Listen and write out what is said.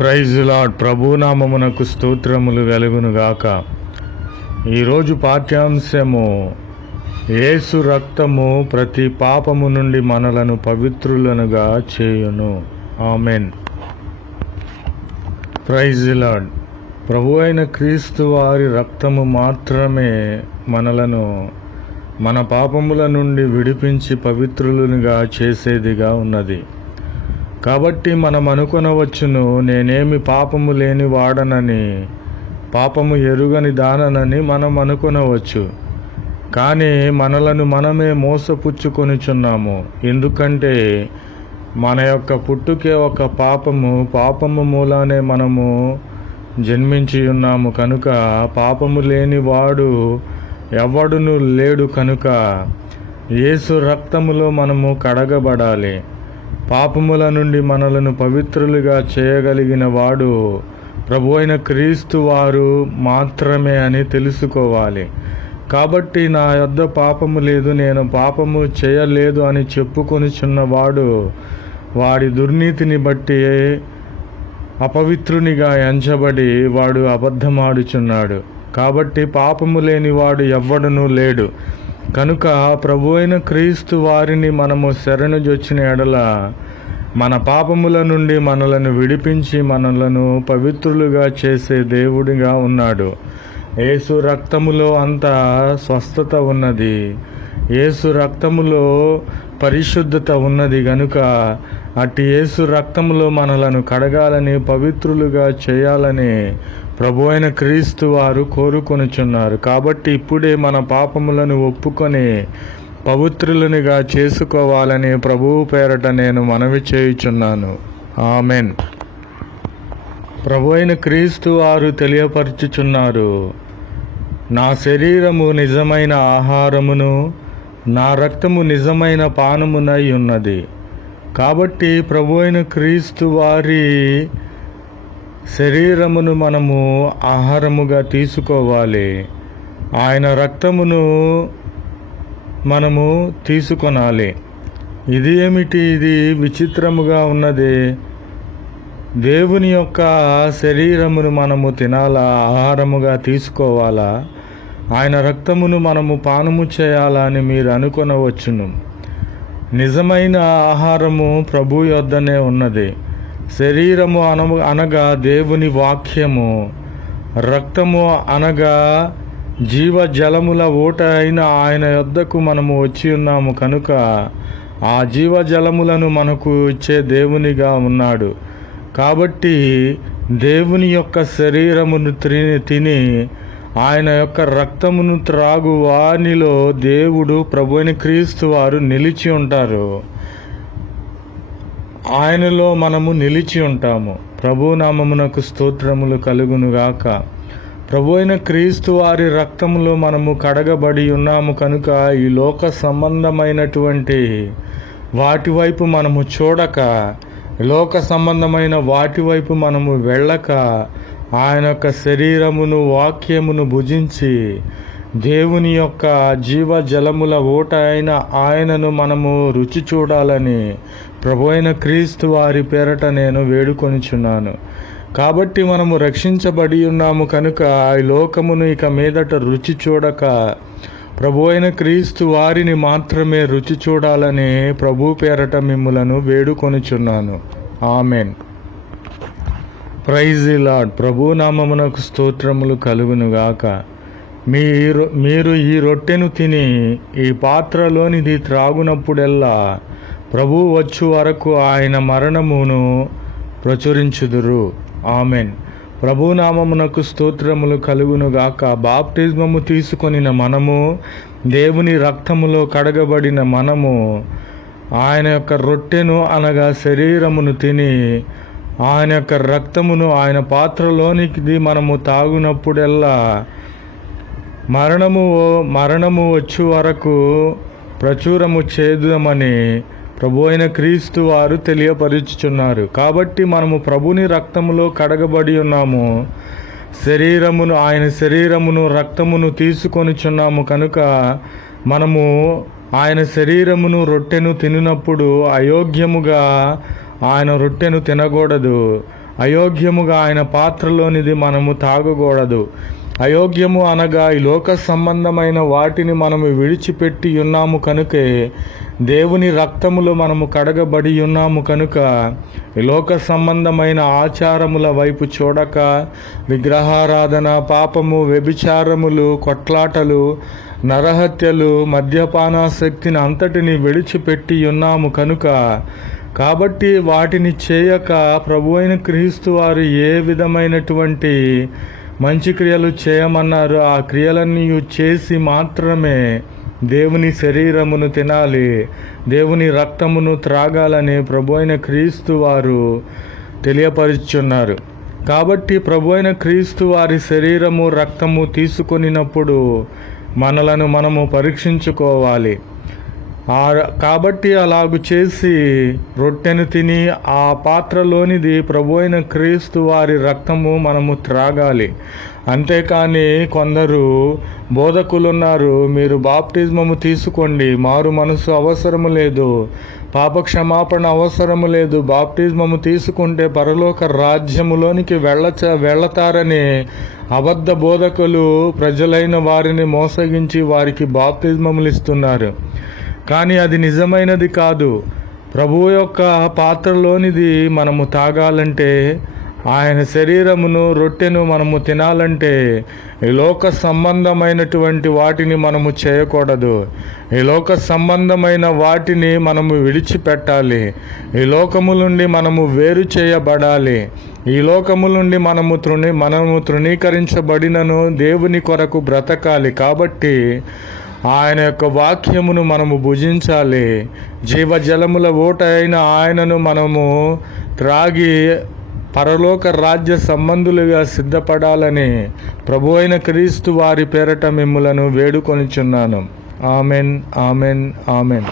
Praise lord. ప్రభునామమునకు స్తోత్రములు కలుగునుగాక. ఈరోజు పాఠ్యాంశము, యేసు రక్తము ప్రతి పాపము నుండి మనలను పవిత్రులనుగా చేయును. ఆమెన్. Praise lord. ప్రభు అయిన క్రీస్తు వారి రక్తము మాత్రమే మనలను మన పాపముల నుండి విడిపించి పవిత్రులుగా చేసేదిగా ఉన్నది. కాబట్టి మనం అనుకొనవచ్చును, నేనేమి పాపము లేని వాడనని, పాపము ఎరుగని దాననని మనం అనుకొనవచ్చు. కానీ మనలను మనమే మోసపుచ్చుకొనుచున్నాము. ఎందుకంటే మన యొక్క పుట్టుకే ఒక పాపము మూలానే మనము జన్మించి ఉన్నాము కనుక, పాపము లేని వాడు ఎవడును లేడు కనుక యేసు రక్తములో మనము కడగబడాలి. పాపముల నుండి మనలను పవిత్రులుగా చేయగలిగిన వాడు ప్రభు అయిన క్రీస్తు వారు మాత్రమే అని తెలుసుకోవాలి. కాబట్టి నా యొద్ద పాపము లేదు, నేను పాపము చేయలేదు అని చెప్పుకొనుచున్నవాడు వాడి దుర్నీతిని బట్టి అపవిత్రునిగా ఎంచబడి వాడు అబద్ధమాడుచున్నాడు. కాబట్టి పాపము లేని వాడు ఎవ్వడునూ లేడు కనుక ప్రభు అయిన క్రీస్తు వారిని మనము శరణుజొచ్చిన ఎడల మన పాపముల నుండి మనలను విడిపించి మనలను పవిత్రులుగా చేసే దేవుడిగా ఉన్నాడు. యేసు రక్తములో అంత స్వస్థత ఉన్నది. యేసు రక్తములో పరిశుద్ధత ఉన్నది గనుక అట్టి యేసు రక్తములో మనలను కడగాలని, పవిత్రులుగా చేయాలని ప్రభు అయిన క్రీస్తు వారు కోరుకొనుచున్నారు. కాబట్టి ఇప్పుడే మన పాపములను ఒప్పుకొని పవిత్రులనుగా చేసుకోవాలని ప్రభువు పేరట నేను మనవి చేయుచున్నాను. ఆమెన్. ప్రభు అయిన క్రీస్తు వారు తెలియపరచుచున్నారు, నా శరీరము నిజమైన ఆహారమును, నా రక్తము నిజమైన పానమునై ఉన్నది. కాబట్టి ప్రభు అయిన క్రీస్తు వారి శరీరమును మనము ఆహారముగా తీసుకోవాలి. ఆయన రక్తమును మనము తీసుకొనాలి. ఇది ఏమిటి? ఇది విచిత్రముగా ఉన్నది. దేవుని యొక్క శరీరమును మనము తినాలా, ఆహారముగా తీసుకోవాలా, ఆయన రక్తమును మనము పానము చేయాలా అని మీరు అనుకొనవచ్చును. నిజమైన ఆహారము ప్రభు యొద్దనే ఉన్నది. శరీరము అనగా దేవుని వాక్యము, రక్తము అనగా జీవ జలముల ఊట అయిన ఆయన యొద్దకు మనము వచ్చి ఉన్నాము కనుక ఆ జీవ జలములను మనకు ఇచ్చే దేవునిగా ఉన్నాడు. కాబట్టి దేవుని యొక్క శరీరమును తిని ఆయన యొక్క రక్తమును త్రాగు వానిలో దేవుడు ప్రభు అయిన క్రీస్తు వారు నిలిచి ఉంటారు. ఆయనలో మనము నిలిచి ఉంటాము. ప్రభునామమునకు స్తోత్రములు కలుగునుగాక. ప్రభు అయిన క్రీస్తు వారి రక్తములో మనము కడగబడి ఉన్నాము కనుక ఈ లోక సంబంధమైనటువంటి వాటి వైపు మనము చూడక, లోక సంబంధమైన వాటి వైపు మనము వెళ్ళక, ఆయన యొక్క శరీరమును, వాక్యమును భుజించి దేవుని యొక్క జీవ జలముల ఊట అయిన ఆయనను మనము రుచి చూడాలని ప్రభు అయిన క్రీస్తు వారి పేరట నేను వేడుకొనిచున్నాను. కాబట్టి మనము రక్షించబడి ఉన్నాము కనుక ఈ లోకమును ఇక మీదట రుచి చూడక ప్రభు అయిన క్రీస్తు వారిని మాత్రమే రుచి చూడాలని ప్రభు పేరట మిమ్ములను వేడుకొనిచున్నాను. ఆమెన్. Praise lord. ప్రభు నామమునకు స్తోత్రములు కలుగునుగాక. మీరు ఈ రొట్టెను తిని ఈ పాత్రలోనిది త్రాగునప్పుడెల్లా ప్రభు వచ్చు వరకు ఆయన మరణమును ప్రచురించుదురు. ఆమెన్. ప్రభునామమునకు స్తోత్రములు కలుగునుగాక. బాప్టిజమము తీసుకొనిన మనము, దేవుని రక్తములో కడగబడిన మనము ఆయన యొక్క రొట్టెను అనగా శరీరమును తిని ఆయన యొక్క రక్తమును ఆయన పాత్రలోనికి మనము తాగునప్పుడెల్లా మరణము వచ్చు వరకు ప్రచురము చేద్దామని ప్రభు అయిన క్రీస్తు వారు తెలియపరుచుచున్నారు. కాబట్టి మనము ప్రభుని రక్తములో కడగబడి ఉన్నాము. ఆయన శరీరమును, రక్తమును తీసుకొనిచున్నాము కనుక మనము ఆయన శరీరమును, రొట్టెను తినినప్పుడు అయోగ్యముగా ఆయన రొట్టెను తినకూడదు. అయోగ్యముగా ఆయన పాత్రలోనిది మనము తాగకూడదు. అయోగ్యము అనగా ఈ లోక సంబంధమైన వాటిని మనము విడిచిపెట్టి ఉన్నాము కనుకే, దేవుని రక్తములో మనము కడగబడి ఉన్నాము కనుక, ఈ లోక సంబంధమైన ఆచారముల వైపు చూడక, విగ్రహారాధన, పాపము, వ్యభిచారములు, కొట్లాటలు, నరహత్యలు, మద్యపానాసక్తిని అంతటిని విడిచిపెట్టి ఉన్నాము కనుక, కాబట్టి వాటిని చేయక ప్రభువైన క్రీస్తు వారు ఏ విధమైనటువంటి మంచి క్రియలు చేయమన్నారు, ఆ క్రియలన్నీ చేసి మాత్రమే దేవుని శరీరమును తినాలి, దేవుని రక్తమును త్రాగాలని ప్రభువైన క్రీస్తు వారు తెలియపరుచున్నారు. కాబట్టి ప్రభువైన క్రీస్తు వారి శరీరము, రక్తము తీసుకొనినప్పుడు మనలను మనము పరీక్షించుకోవాలి. కాబట్టి అలాగు చేసి రొట్టెను తిని ఆ పాత్రలోనిది ప్రభువైన క్రీస్తు వారి రక్తము మనము త్రాగాలి. అంతేకాని కొందరు బోధకులున్నారు, మీరు బాప్టిజమము తీసుకోండి, మారు మనసు అవసరము లేదు, పాపక్షమాపణ అవసరము లేదు, బాప్టిజమము తీసుకుంటే పరలోక రాజ్యములోనికి వెళతారని అబద్ధ బోధకులు ప్రజలైన వారిని మోసగించి వారికి బాప్టిజమములు ఇస్తున్నారు. కానీ అది నిజమైనది కాదు. ప్రభువు యొక్క పాత్రలోనిది మనము తాగాలంటే, ఆయన శరీరమును, రొట్టెను మనము తినాలంటే ఈ లోక సంబంధమైనటువంటి వాటిని మనము చేయకూడదు. ఈ లోక సంబంధమైన వాటిని మనము విడిచిపెట్టాలి. ఈ లోకము నుండి మనము వేరు చేయబడాలి. ఈ లోకము నుండి మనము తృణీకరించబడినను దేవుని కొరకు బ్రతకాలి. కాబట్టి ఆయన యొక్క వాక్యమును మనము భుజించాలి. జీవజలముల ఊట అయిన ఆయనను మనము త్రాగి పరలోక రాజ్య సంబంధులుగా సిద్ధపడాలని ప్రభువైన క్రీస్తు వారి పేరట మిమ్ములను వేడుకొనిచున్నాను. Amen, amen, amen.